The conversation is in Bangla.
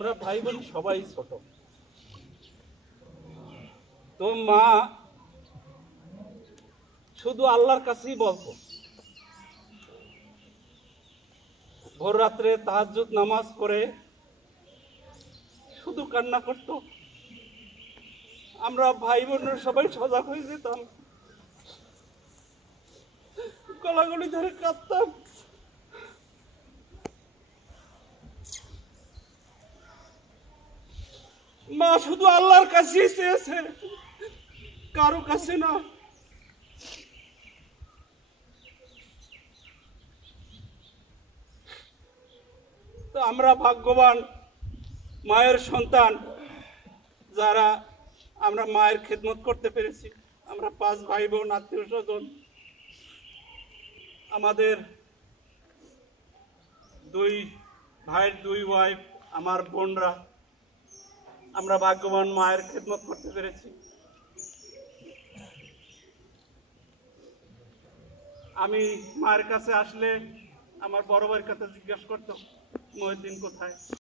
আমরা ভাই বোন সবাই ছোট। তো মা শুধু আল্লাহর কাছেই বলতো, ভোর রাত্রে তাহাজ্জুদ নামাজ পড়ে শুধু কান্না করত। আমরা ভাই বোনের সবাই সজাগ হয়ে যেতাম, গলাগলি ধরে কাঁদতাম। মা শুধু আল্লাহর কাছেই চেয়েছে, কারো কাছে না। তো আমরা ভাগ্যবান মায়ের সন্তান, যারা আমরা মায়ের খেদমত করতে পেরেছি। আমরা 5 ভাই বোন, আত্মীয় স্বজন, আমাদের 2 ভাইয়ের 2 ওয়াইফ, আমার বোনরা, আমরা ভাগ্যবান মায়ের খেদমত করতে পেরেছি। আমি মায়ের কাছে আসলে আমার বড় ভাইয়ের কাছে জিজ্ঞাসা করতাম, মহিউদ্দিন কোথায়।